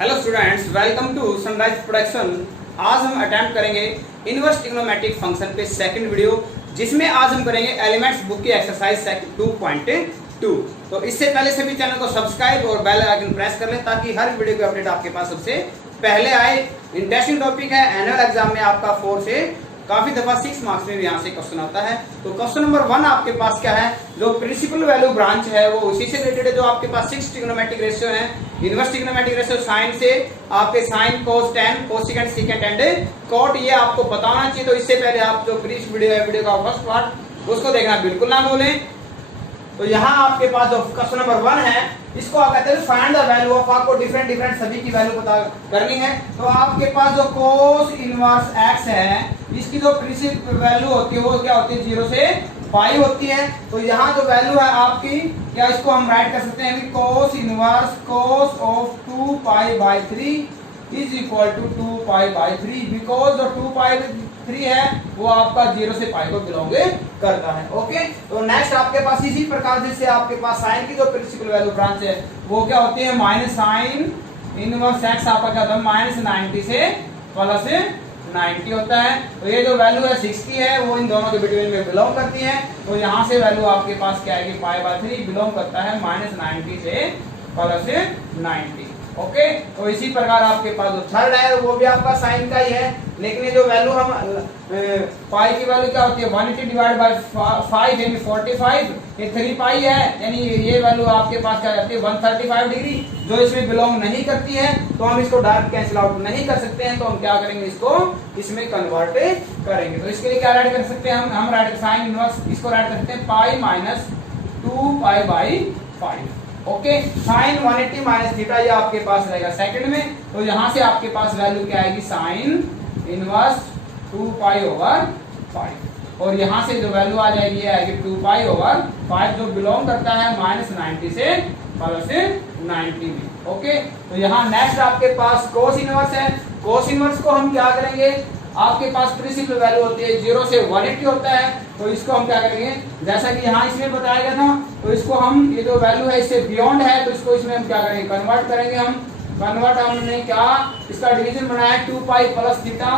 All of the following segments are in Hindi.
Hello students, welcome to sunrise production. आज हम अटेम्प्ट करेंगे इनवर्स ट्रिग्नोमेट्रिक फंक्शन पे सेकंड वीडियो, जिसमें आज हम करेंगे एलिमेंट्स बुक की एक्सरसाइज 2.2। तो इससे पहले सभी चैनल को सब्सक्राइब और बेल आइकन प्रेस कर लें ताकि हर वीडियो की अपडेट आपके पास सबसे पहले आए। इंटरेस्टिंग टॉपिक है, एनुअल एग्जाम में आपका 4 से काफी दफा 6 मार्क्स में भी यहाँ से क्वेश्चन आता है। तो क्वेश्चन नंबर 1 आपके पास क्या है, जो प्रिंसिपल वैल्यू ब्रांच है वो उसी से रिलेटेड है जो आपके पास 6 ट्रिग्नोमेट्रिक रेशियो है। इनवर्स ट्रिग्नोमेट्रिक रेशियो साइन से आपके sine cos tan cosecant secant and cot, ये आपको बताना चाहिए। तो इससे पहले आप जो प्रीवियस वीडियो है, वीडियो का फर्स्ट पार्ट, उसको देखना बिल्कुल ना भूलें। तो यहाँ आपके पास जो क्वेश्चन नंबर 1 है, इसको आप कहते हैं फाइंड द वैल्यू ऑफ, आपको डिफरेंट सभी की वैल्यू पता करनी है। तो आपके पास जो कोस इनवर्स एक्स है, इसकी जो प्रिंसिपल वैल्यू होती है वो क्या होती है, 0 से पाई होती है। तो यहाँ जो वैल्यू है आपकी, क्या इसको हम राइट कर सकते हैं, cos inverse cos of 2 pi by 3 is equal to 2 pi by 3, because जो 2 पाई 3 है वो आपका 0 से पाई को बिलोंग करता है। ओके, तो नेक्स्ट आपके पास इसी प्रकार जैसे आपके पास साइन की जो प्रिंसिपल वैल्यू ब्रांच है वो क्या होती है, माइनस साइन इनवर्स एक्स आपका क्या होता है, माइनस 90 से प्लस 90 होता है। तो ये जो वैल्यू है 60 है वो इन दोनों के बिटवीन में बिलोंग करती है। तो यहाँ से वैल्यू आपके पास क्या आएगी, पाई बाई 3 बिलोंग करता है माइनस 90 से प्लस 90। ओके, तो इसी प्रकार आपके पास जो थर्ड है वो भी आपका साइन का ही है, लेकिन ये जो वैल्यू हम पाई की वैल्यू क्या होती है, 180 डिवाइड बाय 5 यानी 45, ये 3 पाई है, यानी ये वैल्यू आपके पास क्या जाती है 135 डिग्री, जो इसमें बिलोंग नहीं करती है। तो हम इसको डायरेक्ट कैंसिल आउट नहीं कर सकते हैं, तो हम क्या करेंगे, इसको इसमें कन्वर्ट करेंगे। तो इसके लिए क्या राइट कर सकते हैं हम राइट साइन इनवर्स, इसको राइट कर सकते हैं pi minus 2 pi by 5। Okay, sine 180 minus theta ये आपके पास रहेगा सेकंड में। तो यहाँ से आपके पास वैल्यू क्या आएगी, साइन इनवर्स 2 पाई ओवर 5, और यहाँ से जो वैल्यू आ जाएगी ये आएगी 2 पाई ओवर 5, जो बिलोंग करता है माइनस 90 से प्लस 90 में। ओके, तो यहाँ नेक्स्ट आपके पास कोस इनवर्स है। कोस इनवर्स को हम क्या करेंगे, आपके पास प्रिंसिपल वैल्यू होती है 0 से 180 होता है। तो इसको हम क्या करेंगे, जैसा कि यहाँ इसमें बताया गया था, तो इसको हम ये जो वैल्यू है इससे बियॉन्ड है, तो इसको इसमें हम क्या करेंगे, कन्वर्ट करेंगे। हम कन्वर्ट हमने क्या, इसका डिवीजन बनाया 2 पाई प्लस थीटा,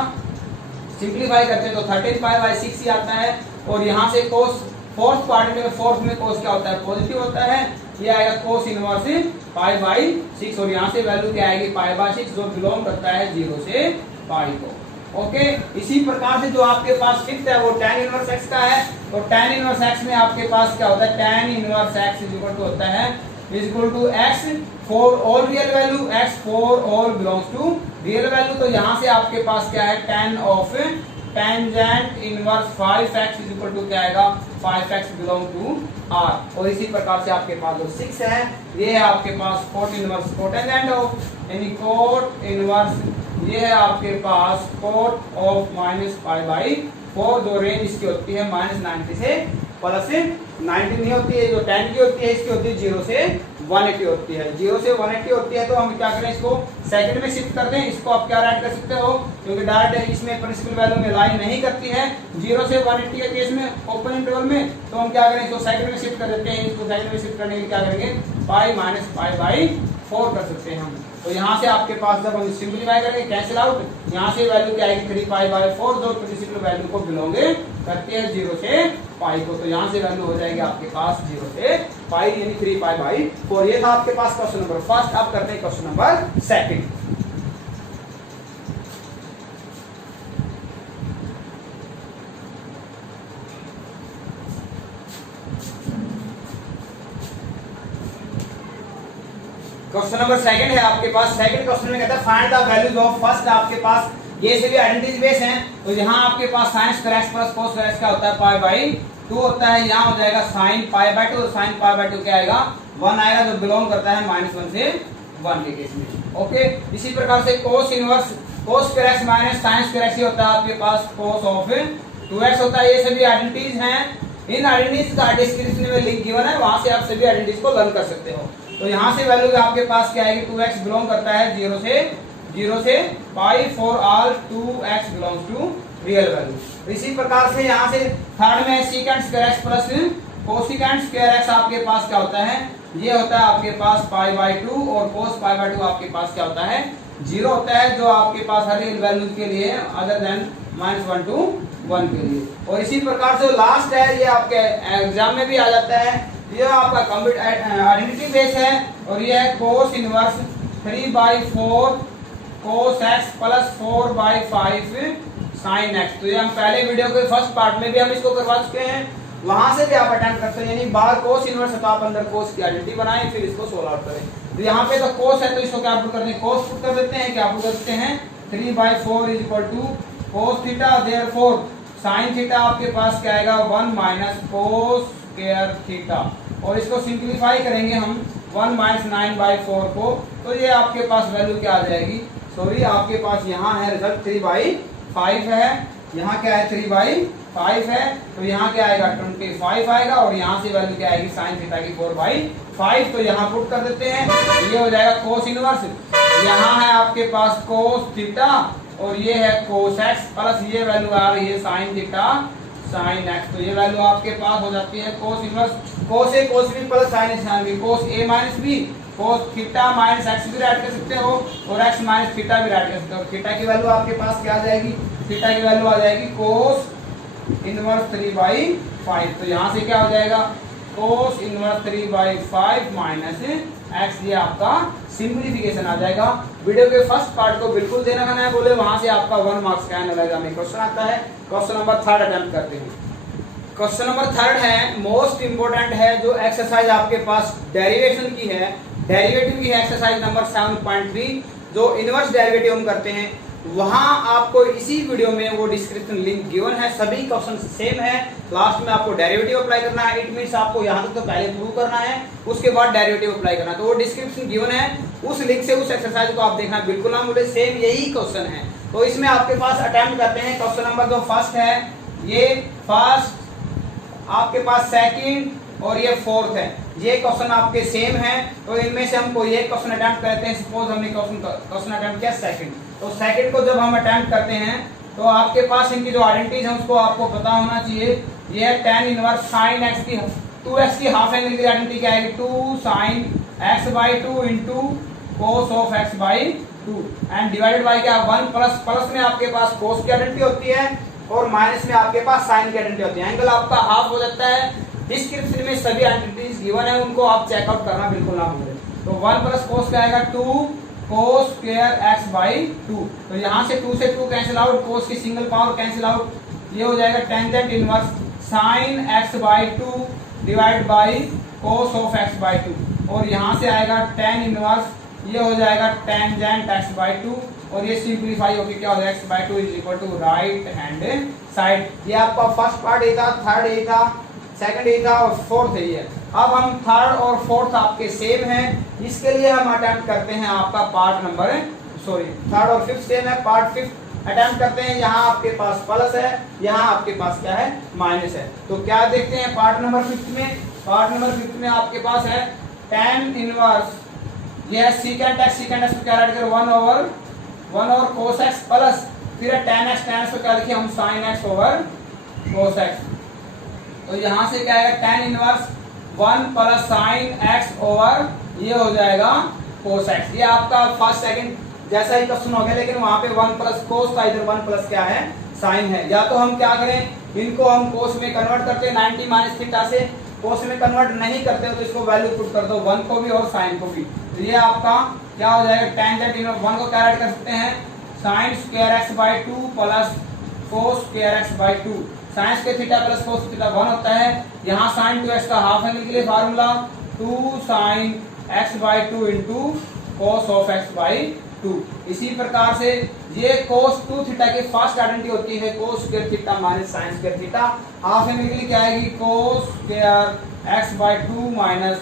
सिंप्लीफाई करते हैं तो 13 पाई बाई 6 ही आता है। और यहाँ से कोस फोर्थ क्वाड्रेंट में, फोर्थ में कोस क्या होता है, पॉजिटिव होता है, ये आएगा कोस इनवर्स पाई बाई 6, और यहाँ से वैल्यू क्या आएगी, पाई बाई 6, जो बिलोंग करता है 0 से पाई को। ओके, इसी प्रकार से जो आपके पास फिफ्थ है वो tan इनवर्स x का है। तो tan इनवर्स x में आपके पास क्या होता है, tan inverse x is equal to होता है is equal to x for all real value, x for all belongs to real value. तो यहाँ से आपके पास क्या है, tan of tangent inverse 5x is equal to क्या आएगा, 5x बिलोंग टू r। और इसी प्रकार से आपके पास जो 6 है ये है आपके पास कोट इनवर्स कोटेंजेंट ऑफ, यानी कोट इनवर्स ये है आपके पास cot of minus pi by 4, जो रेंज इसकी होती है माइनस 90 से प्लस 90 नहीं होती है, जो 10 की होती है इसकी होती है 0 से 180 होती है। 0 से 180 होती है, तो हम क्या करें, इसको सेकंड में शिफ्ट कर दें। इसको आप क्या राइट कर सकते हो, क्योंकि डायरेक्ट इसमें प्रिंसिपल वैल्यू में लाइन नहीं करती है 0 से 180 के केस में ओपन इंटरवल में। तो हम क्या करें, इसको सेकंड में शिफ्ट कर देते हैं। इसको सेकंड में शिफ्ट करने के लिए क्या करेंगे, पाई माइनस पाई बाई 4 कर सकते हैं हम। तो यहाँ से आपके पास जब हम सिंप्लीफाई करेंगे कैंसिल आउट, यहाँ से वैल्यू क्या आएगी 3 पाई बाई 4, जो प्रिंसिपल वैल्यू को बिलोंग करती है 0 से पाई को। तो यहाँ से वैल्यू हो जाएगी आपके पास 0 से पाई, यानी 3 पाई बाई 4। ये था आपके पास क्वेश्चन नंबर फर्स्ट। अब करते हैं question number second. Question number second है आपके पास। सेकंड क्वेश्चन में कहता है find the values of first. आपके पास ये सभी आइडेंटिटीज बेस हैं। तो यहाँ आपके पास sine square x plus cos square x का होता है पाई बाई 2 होता है। यहाँ हो जाएगा sine pi by 2, sine pi by 2 क्या आएगा, 1 आएगा, जो बिलोंग करता है -1 से 1 के केस में। ओके, इसी प्रकार से कोस इनवर्स कोस square x minus sign square x होता है आपके पास कोस ऑफ 2x होता है। ये सभी आइडेंटिटीज हैं। इन आइडेंटिटीज का डिस्क्रिप्शन में लिंक गिवन है, वहां से आप सभी आइडेंटिटीज को लर्न कर सकते हो। तो यहाँ से वैल्यू आपके पास क्या आएगी, 2x बिलोंग करता है 0 से pi for all 2x belongs to real value. इसी प्रकार से यहाँ से थर्ड में secant square x plus cosecant square x आपके पास क्या होता है, ये होता है आपके पास π/2 और cos π/2 आपके पास क्या होता है 0 होता है, जो आपके पास हर रियल वैल्यू के लिए अदर देन -1 to 1 के लिए। और इसी प्रकार से लास्ट है, ये आपके एग्जाम में भी आ जाता है, ये आपका कंप्यूटर आइडेंटिटी बेस है और ये है cos inverse 3/4 cos x plus 4/5 sin x। तो ये हम पहले वीडियो के फर्स्ट पार्ट में भी हम इसको करवा चुके हैं, वहां से भी आप अटेम्प्ट करते हैं, यानी बाहर कोस इनवर्स है तो आप अंदर कोस की आइडेंटिटी बनाएं फिर इसको सोल्व आउट करें। तो यहाँ पे तो कोस है तो इसको क्या पुट करते हैं, कोस पुट कर देते हैं, क्या पुट कर सकते हैं 3/4 is equal to cos theta, therefore sine theta आपके पास क्या आएगा 1 माइनस कोस स्क्वायर थीटा, और इसको सिंप्लीफाई करेंगे हम 1 माइनस 9/4 को, तो ये आपके पास वैल्यू क्या आ जाएगी, सॉरी आपके पास यहाँ है रिजल्ट 3/5 है, यहाँ क्या है 3/5 है, तो यहाँ क्या आएगा 25 आएगा, और यहाँ से वैल्यू क्या आएगी साइन थीटा की 4/5, तो यहाँ पुट कर देते हैं, ये हो जाएगा कोस इनवर्स, यहाँ है आपके पास कोस थीटा और ये है कोस एक्स प्लस ये वैल्यू आ रही है साइन थीटा साइन एक्स, तो ये वैल्यू आपके पास हो जाती है cos inverse cos A cos B plus sine B, cos A minus B cos theta minus x भी राइट कर सकते हो और एक्स माइनस थीटा भी राइट कर सकते हो। थीटा की वैल्यू आपके पास क्या आ जाएगी, थीटा की वैल्यू आ जाएगी कोस इनवर्स 3/5, तो यहाँ से क्या हो जाएगा कोस इनवर्स 3/5 माइनस एक्स, ये आपका सिंपलीफिकेशन आ जाएगा। वीडियो के फर्स्ट पार्ट को बिल्कुल देना खाना है बोले, वहां से आपका 1 मार्क्स का एग्जाम में क्वेश्चन आता है। क्वेश्चन नंबर 3 अटेम्प्ट करते हैं। क्वेश्चन नंबर 3 है, मोस्ट इंपोर्टेंट है, जो एक्सरसाइज आपके पास डेरिवेशन की है, डेरिवेटिव की है, एक्सरसाइज नंबर 7.3 जो इनवर्स डेरिवेटिव हम करते हैं, वहां आपको इसी वीडियो में वो डिस्क्रिप्शन लिंक गिवन है, सभी क्वेश्चन सेम है, लास्ट में आपको डेरिवेटिव अप्लाई करना है, इट मींस आपको यहां तक तो पहले प्रूव करना है, उसके बाद डेरिवेटिव अप्लाई करना है, तो वो डिस्क्रिप्शन गिवन है, उस लिंक से उस एक्सरसाइज को आप देखना बिल्कुल ना भूलें, सेम यही क्वेश्चन है। तो इसमें आपके पास अटेम्प्ट करते हैं। क्वेश्चन नंबर 2 फर्स्ट है, ये फर्स्ट आपके पास सेकंड और ये फोर्थ है, ये क्वेश्चन आपके सेम है, तो इनमें से हम कोई एक क्वेश्चन अटेम्प्ट करते हैं। सपोज हमने क्वेश्चन अटेम्प्ट किया सेकंड, तो सेकंड को जब हम अटेम्प्ट करते हैं तो आपके पास इनकी जो आइडेंटिटीज है उसको आपको पता होना चाहिए। ये है tan इनवर्स sin x की 2x की हाफ एंगल की आइडेंटिटी क्या आएगी 2 sin x/2 into cos of x/2 and divided by क्या 1 प्लस में आपके पास cos की आइडेंटिटी होती है और माइनस में आपके पास sin की आइडेंटिटी होती है, एंगल आपका हाफ हो जाता है। डिस्क्रिप्शन में सभी आइडेंटिटीज गिवन है, उनको आप चेकआउट करना बिल्कुल ना भूलें। तो 1 प्लस cos क्या आएगा 2 cos स्क्वायर x/2, तो यहाँ से 2 से 2 कैंसिल आउट, cos की सिंगल पावर कैंसिल आउट, ये हो जाएगा tangent inverse sin x/2 divide by cos of x/2, और यहाँ से आएगा tan इनवर्स, ये हो जाएगा टेंजेंट x/2, और ये सिंप्लीफाई होकर क्या हो जाएगा x/2 is equal to right hand side. ये आपका फर्स्ट पार्ट ए था, थर्ड ए था, सेकंड ए था और फोर्थ ए है। अब हम थर्ड और फोर्थ आपके सेम है, इसके लिए हम अटेम्प्ट करते हैं आपका पार्ट नंबर थर्ड और फिफ्थ सेम है, पार्ट फिफ्थ अटेम्प्ट करते हैं। यहाँ आपके पास प्लस है, यहाँ आपके पास क्या है माइनस है, तो क्या देखते हैं पार्ट नंबर फिफ्थ में। पार्ट नंबर फिफ्थ में आपके पास है tan इनवर्स, ये है सीकेंट एक्स को क्या राइट करें 1 ओवर cos x प्लस फिर है tan x को क्या लिखिए हम sin x over cos x, तो यहाँ से क्या आएगा tan inverse 1 plus sine x over ये हो जाएगा cos x। ये आपका फर्स्ट सेकंड जैसा ही क्वेश्चन हो गया, लेकिन वहां पे 1 प्लस cos था, इधर 1 प्लस क्या है साइन है। या तो हम क्या करें, इनको हम cos में कन्वर्ट करते हैं 90 माइनस थीटा से, cos में कन्वर्ट नहीं करते हो तो इसको वैल्यू पुट कर दो 1 को भी और साइन को भी, तो ये आपका क्या हो जाएगा टेंजेंट इनवर्स 1 को क्या राइट कर सकते हैं sin square x/2 plus cos square x/2, sine के थीटा प्लस cos थीटा 1 होता है। यहाँ sin 2x का हाफ एंगल के लिए formula 2 sin x/2 into cos of x/2। इसी प्रकार से ये cos 2 थीटा की फर्स्ट आइडेंटिटी होती है cos square theta minus sin square theta, half angle के लिए क्या आएगी cos square x/2 minus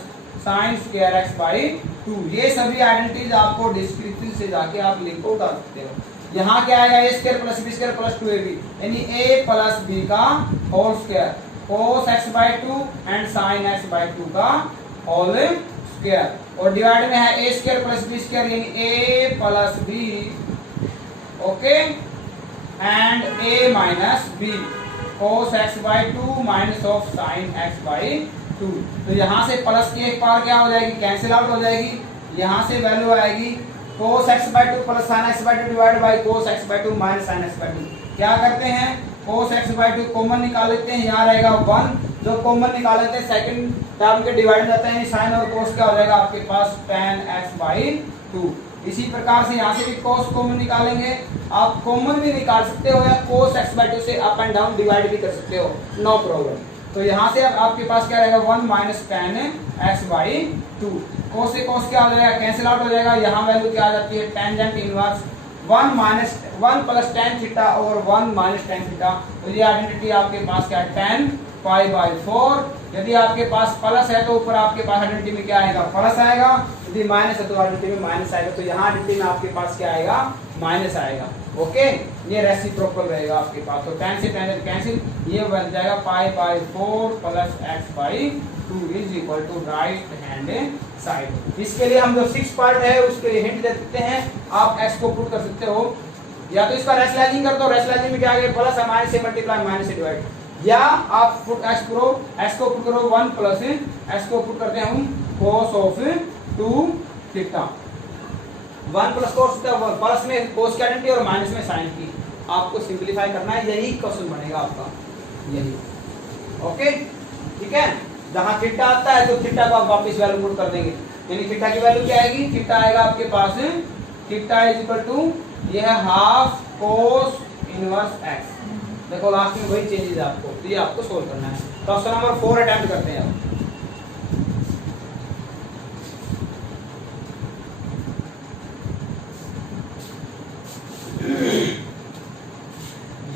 sin square x/2। ये सभी आइडेंटिटीज आपको डिस्क्रिप्शन से जाके आप लिंक को उतार सकते हो। यहाँ क्या आएगा a square plus b square plus 2ab, यानी a प्लस b का whole square cos x/2 and sin x/2 का होल स्क्वायर, और डिवाइड में है a square plus b square यानी a plus b okay and a minus b, cos x by 2 minus of sin x by 2। तो यहाँ से प्लस की एक पावर क्या हो जाएगी, कैंसिल आउट हो जाएगी। यहाँ से वैल्यू आएगी cos x by 2 plus sin x by 2 divide by cos x by 2 minus sin x by 2। क्या करते हैं, cos x by 2 कॉमन निकाल लेते हैं, यहाँ रहेगा 1, जो कॉमन निकाल लेते हैं सेकंड टर्म के डिवाइड जाते हैं, साइन और cos क्या हो जाएगा आपके पास tan x by 2। इसी प्रकार से यहाँ से भी cos कॉमन निकालेंगे, आप कॉमन भी निकाल सकते हो या cos x by 2 से अप एंड डाउन डिवाइड भी कर सकते हो, नो प्रॉब्लम। तो यहाँ से अब आपके पास क्या रहेगा 1 minus tan x by 2। cos से cos क्या हो जाएगा, कैंसिल आउट हो जाएगा। यहाँ वैल्यू क्या आ जाती है, tangent inverse 1 minus 1 plus tan theta और 1 माइनस tan थीटा। तो ये आइडेंटिटी आपके पास क्या है, tan पाई बाई 4। यदि आपके पास प्लस है तो ऊपर आपके पास आइडेंटिटी में क्या आएगा, प्लस आएगा, यदि माइनस है तो आइडेंटिटी में माइनस आएगा। तो यहाँ आइडेंटिटी में आपके पास क्या आएगा, माइनस आएगा। ओके, ये रेसिप्रोकल रहेगा आपके पास। तो tan से tan कैंसिल, ये बन जाएगा pi by 4 plus x by 2 is equal to right hand side. इसके लिए हम जो 6 पार्ट है उसके लिए हिंट दे देते हैं, आप x को पुट कर सकते हो, या तो इसका रेशनलाइजिंग कर दो, रेशनलाइजिंग में क्या आ गया, प्लस माइनस से मल्टीप्लाई माइनस से डिवाइड, या आप पुट x को पुट करो 1 प्लस x को पुट करते हैं हम cos of 2 theta. 1 plus cos plus में cos की आइडेंटिटी और माइनस में sin की, आपको सिंपलीफाई करना है, यही क्वेश्चन बनेगा आपका, यही। ओके, ठीक है। जहां थीटा आता है तो थीटा को आप वापस वैल्यू पुट कर देंगे, यानी थीटा की वैल्यू क्या आएगी, थीटा आएगा आपके पास, थीटा इज इक्वल टू ये है हाफ cos इनवर्स x। देखो लास्ट में वही चेंजेस है आपको, तो ये आपको सोल्व करना है। तो ऑप्शन नंबर 4 अटेम्प्ट करते हैं अब।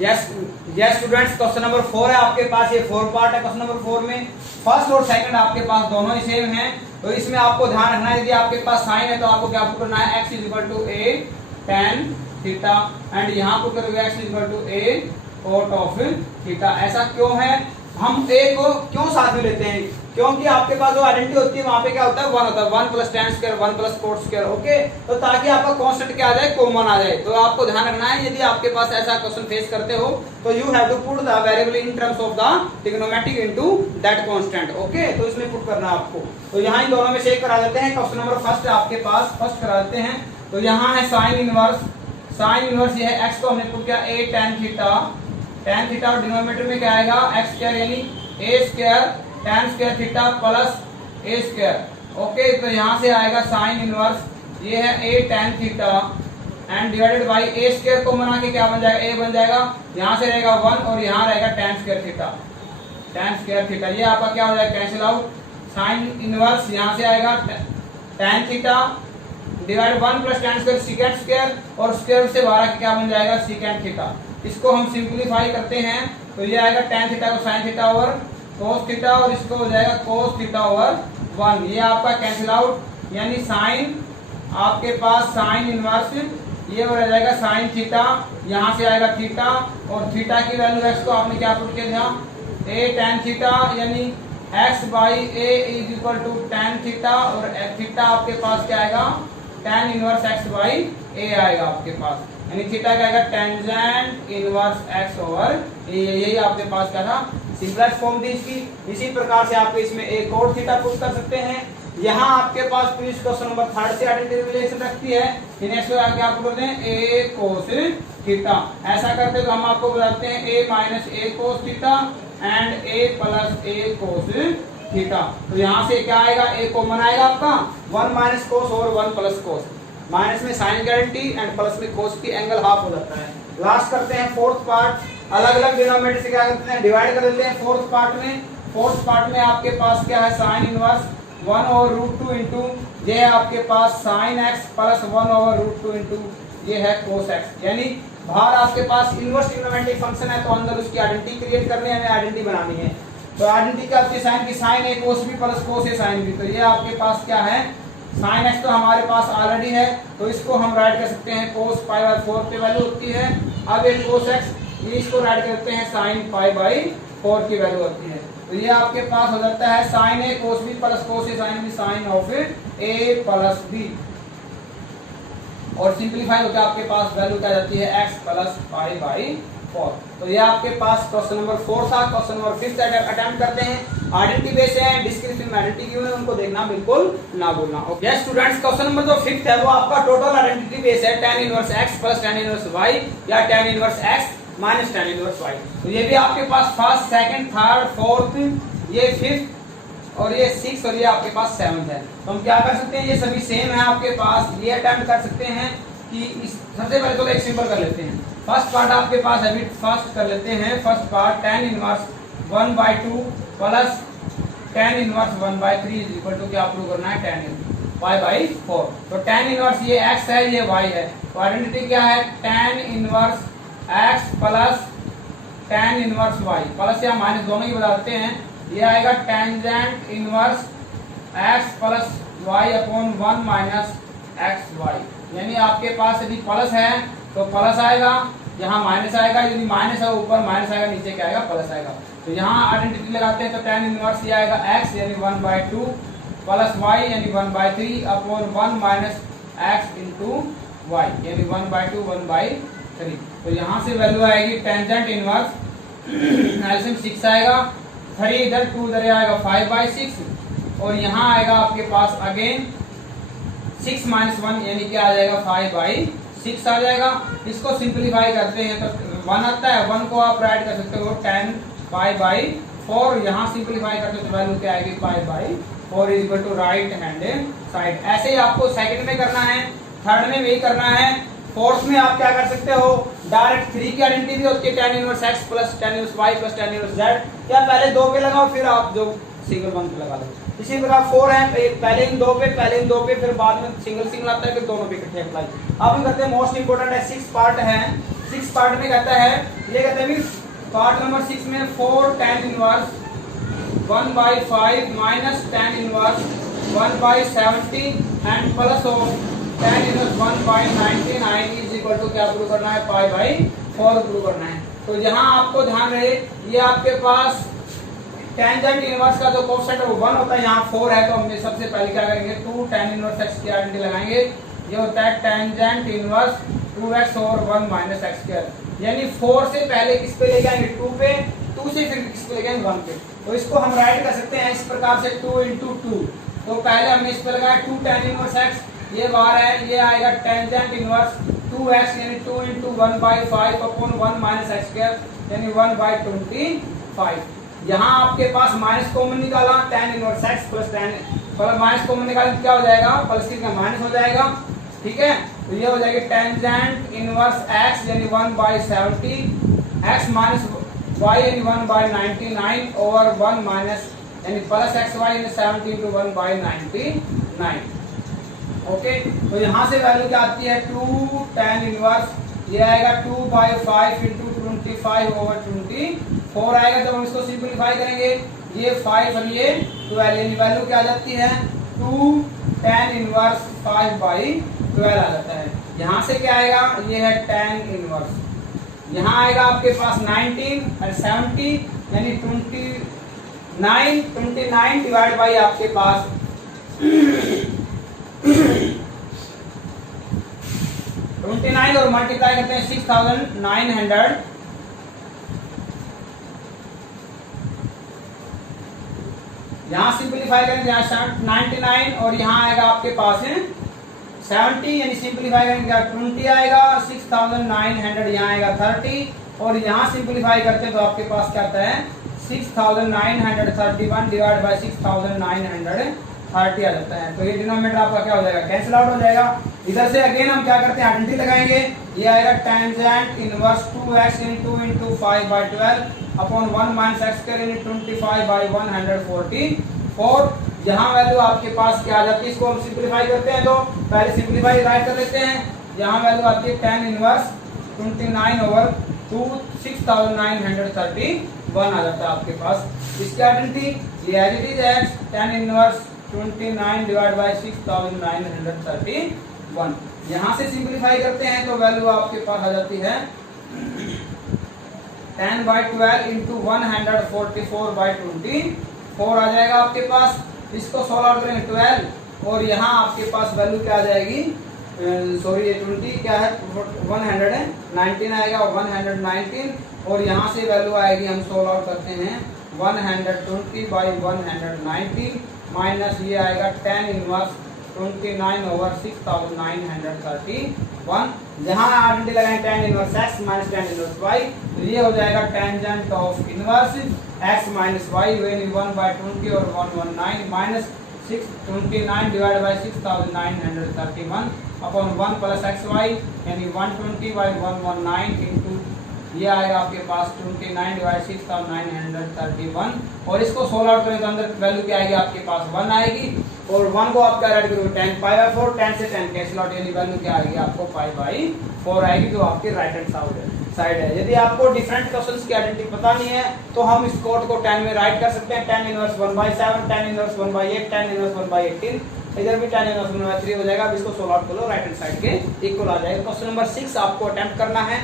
यस स्टूडेंट्स, क्वेश्चन नंबर 4 है आपके पास, ये 4 पार्ट है क्वेश्चन नंबर 4 में। फर्स्ट और सेकंड आपके पास दोनों ही सेम हैं, तो इसमें आपको ध्यान रखना है, यदि आपके पास साइन है तो आपको क्या पुट करना है, x is equal to a tan theta, and यहाँ पुट करोगे x is equal to a cot of theta. ऐसा क्यों है, हम a को क्यों साथ में लेते हैं, क्योंकि आपके पास जो आइडेंटिटी होती है वहां पे क्या होता है, 1 होता है, 1 plus tan square 1 plus cot square. Okay, तो ताकि आपका कांस्टेंट क्या आ जाए, कॉमन आ जाए। तो आपको ध्यान रखना है, यदि आपके पास ऐसा क्वेश्चन फेस करते हो तो you have to put the variable in terms of the trigonometric into that constant. Okay, तो इसमें पुट करना है आपको। तो यहाँ इन दोनों में से करा देते हैं, क्वेश्चन नंबर फर्स्ट आपके पास, फर्स्ट करा देते हैं। तो यहाँ है साइन इनवर्स, साइन इनवर्स ये है, x को हमने पुट किया a tan theta, tan theta और डिनोमिनेटर में क्या आएगा, x स्क्वायर यानी a square tan square theta plus a square. Okay, तो यहाँ से आएगा साइन इनवर्स, ये है a tan theta and divided by a square को बना के क्या बन जाएगा, a बन जाएगा, यहाँ से रहेगा 1 और यहाँ रहेगा tan square theta, tan square theta. ये आपका क्या हो जाएगा, कैंसिल आउट, साइन इनवर्स यहाँ से आएगा tan theta divide 1 plus tan square second square, और स्क्वायर से बाहर क्या बन जाएगा, सेकंड थीटा। इसको हम सिंपलीफाई करते हैं तो ये आएगा tan थीटा को sin theta over cos theta, और इसको हो जाएगा cos थीटा ओवर 1। ये आपका कैंसिल आउट, यानी साइन आपके पास साइन इनवर्स ये हो जाएगा sin थीटा, यहाँ से आएगा थीटा, और थीटा की वैल्यू x को आपने क्या पुट किया था, a tan थीटा, यानी x by a is equal to tan theta, और थीटा आपके पास क्या आएगा, tan inverse x by a आएगा आपके पास, यानी थीटा क्या आएगा, tangent inverse x over a। यही आपके पास क्या था, सिंपलेस्ट फॉर्म थी इसकी। इसी प्रकार से आप इसमें a cot थीटा पुट कर सकते हैं। यहाँ आपके पास प्रीवियस क्वेश्चन नंबर 3 से आइडेंटिटी रिलेशन रखती है, नेक्स्ट क्या पुट करते हैं, a cos थीटा। ऐसा करते तो हम आपको बताते हैं a minus a cos theta and a plus a cos theta. तो यहाँ से क्या आएगा, a कॉमन आएगा आपका, 1 माइनस cos और 1 प्लस cos, माइनस में साइन गारंटी एंड प्लस में cos की एंगल हाफ हो जाता है। लास्ट करते हैं फोर्थ पार्ट, अलग अलग डिनोमिनेटर से क्या करते हैं, डिवाइड कर देते हैं फोर्थ पार्ट में। फोर्थ पार्ट में आपके पास क्या है, sine inverse 1 over root 2 into ये है आपके पास sine x plus 1 over root 2 into ये है cos x। यानी बाहर आपके पास इनवर्स ट्रिग्नोमेट्रिक फंक्शन है, तो अंदर उसकी आइडेंटिटी क्रिएट करनी है, हमें आइडेंटिटी बनानी है। तो आइडेंटिटी क्या होती है, साइन की sine a cos b plus cos a sine b। तो ये आपके पास क्या है, साइन x तो हमारे पास ऑलरेडी है, तो इसको हम राइट कर सकते हैं cos पाई बाई 4 पे वैल्यू होती है। अब एक cos x, ये इसको राइट करते हैं साइन पाई बाई 4 की वैल्यू होती है। तो ये आपके पास हो जाता है sine a cos b plus cos a sine b sine of a plus b, और सिंपलीफाई होकर आपके पास वैल्यू क्या जाती है, x प्लस पाई बाई 4। तो ये आपके पास क्वेश्चन नंबर 4 था। क्वेश्चन नंबर 5 अटेम्प्ट करते हैं। आइडेंटिटी बेस है, डिस्क्रिप्शन में आइडेंटिटी क्यों है उनको देखना बिल्कुल ना भूलना। ओके स्टूडेंट्स, क्वेश्चन नंबर जो 5 है वो आपका टोटल आइडेंटिटी बेस है tan inverse x plus tan inverse y या tan inverse x minus tan inverse y। तो ये भी आपके पास फर्स्ट, सेकंड, थर्ड, फोर्थ, ये 5th और ये 6 और ये आपके पास 7th है। तो हम क्या कर सकते हैं, ये सभी सेम है आपके पास। ये अटेम्प्ट कर सकते हैं कि इस सबसे पहले तो एक सिंपल कर लेते हैं। फर्स्ट पार्ट आपके पास अभी फर्स्ट कर लेते हैं। First part tan inverse 1/2 plus tan inverse 1/3 is equal to क्या प्रूव करना है, tan y/4। तो tan इनवर्स ये x है, ये y है। तो आइडेंटिटी क्या है, tan inverse x plus tan inverse y, plus या माइनस दोनों ही बता देते हैं। ये आएगा tangent inverse x plus y upon 1 minus xy। यानी आपके पास यदि प्लस है तो प्लस आएगा, यहाँ माइनस आएगा, यदि माइनस है ऊपर माइनस आएगा, नीचे क्या आएगा, प्लस आएगा। तो यहाँ आइडेंटिटी लगाते हैं तो tan इनवर्स ये आएगा x यानी 1/2 प्लस y यानी 1/3 upon 1 minus x into y यानी 1/2 1/3। तो यहाँ से वैल्यू आएगी टेंजेंट इनवर्स एलसीएम 6 आएगा, 3 इधर 2 इधर आएगा 5/6 और यहाँ आएगा आपके पास अगेन 6 माइनस 1 यानी क्या आ जाएगा 5/6 आ जाएगा। इसको सिंप्लीफाई करते हैं तो 1 आता है, 1 को आप राइट कर सकते हो 10 5/4। यहाँ सिंप्लीफाई करते हो तो वैल्यू क्या आएगी 5/4 is equal to right hand side. ऐसे ही आपको सेकंड में करना है, थर्ड में भी करना है, फोर्थ में आप क्या कर सकते हो, डायरेक्ट 3 की आइडेंटिटी होती है tan inverse x plus tan inverse y plus tan inverse z। या पहले 2 पे लगाओ फिर आप जो सिंगल 1 पे लगा लो। इसी प्रकार 4 है, पहले इन 2 पे फिर बाद में सिंगल आता है, फिर दोनों पे इकट्ठे अप्लाई। अब हम करते हैं मोस्ट इंपोर्टेंट है, 6 पार्ट है। 6 पार्ट में कहता है, ये कहते हैं पार्ट नंबर 6 में 4 tan inverse 1/5 minus tan inverse 1/70 and plus tan inverse 1/99 is equal to क्या प्रूव करना है 5/4 प्रूव करना है। तो यहाँ आपको ध्यान रहे, ये आपके पास टेंजेंट इनवर्स का जो कोएफिशिएंट है वो 1 होता है, यहाँ 4 है। तो हम सबसे पहले क्या करेंगे 2 tan इनवर्स x की आइडेंटिटी लगाएंगे। ये होता है टेंजेंट इनवर्स 2x और 1 माइनस x स्क्वायर। यानी 4 से पहले किस पे ले जाएंगे 2 पे, 2 से फिर किस पे ले जाएंगे 1 पे। तो इसको हम राइट कर सकते हैं इस प्रकार से 2 into 2। तो पहले हमने इस पे लगाया 2 tan इनवर्स x, ये बार है, ये आएगा टेंजेंट इनवर्स 2x यानी 2 into 1/5 upon 1 minus x square यानी 1/25। यहाँ आपके पास माइनस कॉमन निकाला, tan inverse x plus tan minus common निकाले क्या हो जाएगा, प्लस का माइनस हो जाएगा, ठीक है। तो ये हो जाएगा टेंजेंट इनवर्स x यानी 1/70 x माइनस y यानी 1/99 ओवर 1 माइनस यानी प्लस xy यानी 70 into 1/99। ओके, तो यहाँ से वैल्यू क्या आती है 2 tan इनवर्स, ये आएगा 2/5 into 25 over 24 आएगा। जब हम इसको सिंपलीफाई करेंगे ये 5 और ये 12 यानी वैल्यू क्या आ जाती है 2 tan इनवर्स 5/12 आ जाता है। यहाँ से क्या आएगा, ये है tan इनवर्स, यहाँ आएगा आपके पास 19 और 70 यानी 29 डिवाइड बाई आपके पास 29 और मल्टीप्लाई करते हैं 6900 यहाँ सिंपलीफाई करेंगे, यहाँ 99 और यहाँ आएगा आपके पास है 70 यानी सिंपलीफाई करेंगे 20 आएगा, 6900 यहाँ आएगा 30 और यहाँ सिंपलीफाई करते हैं तो आपके पास क्या आता है 6931 डिवाइड बाय 6930 आ जाता है। तो ये डिनोमिनेटर आपका क्या हो जाएगा, कैंसिल आउट हो जाएगा। इधर से अगेन हम क्या करते हैं आइडेंटिटी लगाएंगे, ये आएगा tangent inverse 2x into 5/12 upon 1 minus x square यानी 25/144। यहाँ वैल्यू आपके पास क्या आ जाती है, इसको हम सिंपलीफाई करते हैं तो पहले सिंपलीफाई राइट कर लेते हैं। यहाँ वैल्यू आती है tan इनवर्स 29 ओवर 2 6931 आ जाता है आपके पास। इसकी आइडेंटिटी ये as it is x tan inverse 29 divide by 6931। यहाँ से सिंपलीफाई करते हैं तो वैल्यू आपके पास आ जाती है 10/12 into 144/24 आ जाएगा आपके पास। इसको सोल्व आउट करेंगे 12 और यहाँ आपके पास वैल्यू क्या आ जाएगी सॉरी ये 20 क्या है 119 आएगा और 119 और यहाँ से वैल्यू आएगी, हम सोल्व आउट करते हैं 120 बाई 190 माइनस ये आएगा tan इनवर्स 29 ओवर 6931। जहाँ आइडेंटिटी लगाएं tan inverse x minus tan inverse y, तो ये हो जाएगा tangent of inverse x minus y when 1/20 और 119 minus 629 divide by 6931 upon 1 plus xy यानी 120 बाई 119 इंटू ये आएगा आपके पास 29 डिवाइड 6931 और इसको सोल्व आउट करें तो अंदर वैल्यू क्या आएगी आपके पास 1 आएगी और 1 को आप क्या ऐड करोगे tan पाई बाई 4, tan से tan कैंसिल आउट यानी वैल्यू क्या आएगी आपको पाई बाई 4 आएगी जो आपके राइट हैंड साइड है। यदि आपको डिफरेंट क्वेश्चंस की आइडेंटिटी पता नहीं है तो हम इस कोड को tan में राइट कर सकते हैं, tan inverse 1/7, tan inverse 1/8, tan inverse 1/18, इधर भी tan इनवर्स 1/3 हो जाएगा। अब इसको सोल्व आउट करो राइट हैंड साइड के इक्वल आ जाएगा। क्वेश्चन नंबर 6 आपको अटेम्प्ट करना है,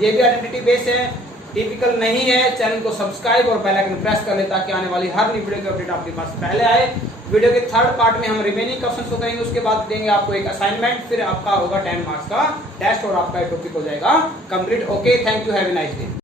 ये भी आइडेंटिटी बेस है, टिपिकल नहीं है। चैनल को सब्सक्राइब और बेल आइकन प्रेस कर ले ताकि आने वाली हर नई वीडियो की अपडेट आपके पास पहले आए। वीडियो के थर्ड पार्ट में हम रिमेनिंग क्वेश्चंस को करेंगे, उसके बाद देंगे आपको एक असाइनमेंट, फिर आपका होगा 10 मार्क्स का टेस्ट और आपका टॉपिक हो जाएगा complete. Okay, thank you, have a nice day.